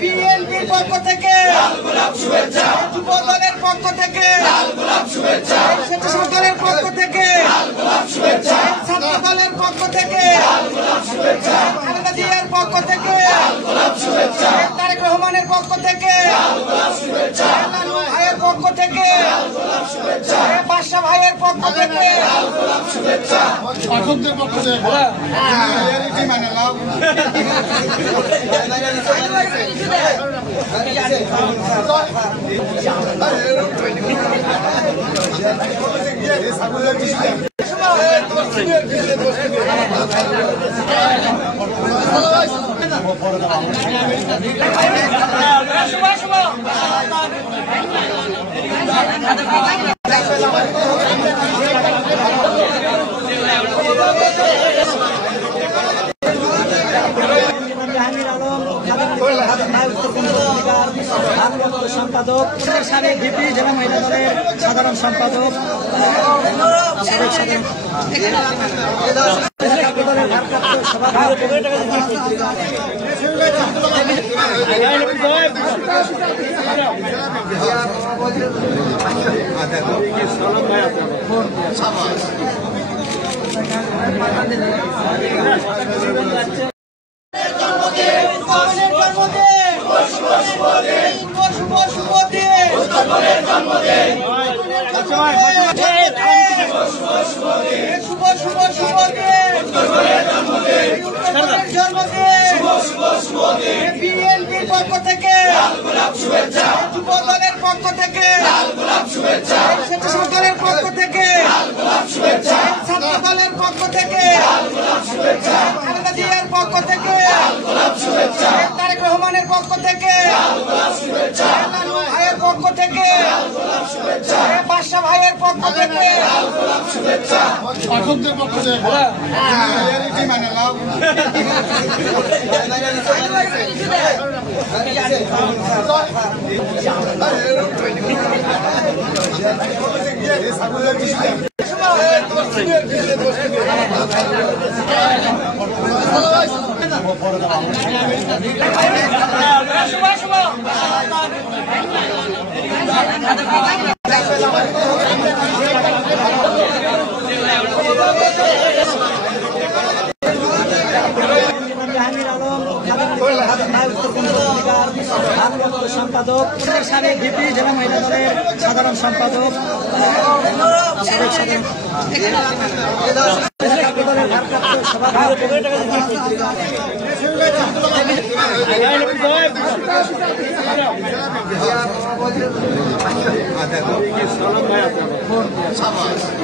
বিএনপির পক্ষ থেকে যুব দলের পক্ষ থেকে স্বেচ্ছাসেবক দলের পক্ষ থেকে ছাত্র দলের পক্ষ থেকে খালেদা জিয়ার পক্ষ থেকে তারেক রহমানের পক্ষ থেকে ভাইয়ের পক্ষ থেকে বাদশা ভাইয়ের পক্ষ থেকে পাঠকদের পক্ষ থেকে সম্পাদক সাবেক ভিপি জেলা মহিলা দলের সাধারণ সম্পাদক বিএনপির পক্ষ থেকে যুব দলের পক্ষ থেকে স্বেচ্ছাসেবক দলের পক্ষ থেকে ছাত্র দলের পক্ষ থেকে খালেদা জিয়ার পক্ষ থেকে তারেক রহমানের পক্ষ থেকে ভাইয়ের পক্ষ থেকে বাদশা ভাইয়ের পক্ষ থেকে পাঠকদের পক্ষ থেকে সম্পাদক সাবেক ভিপি জেলা মহিলা দলের সাধারণ সম্পাদক সভাপতি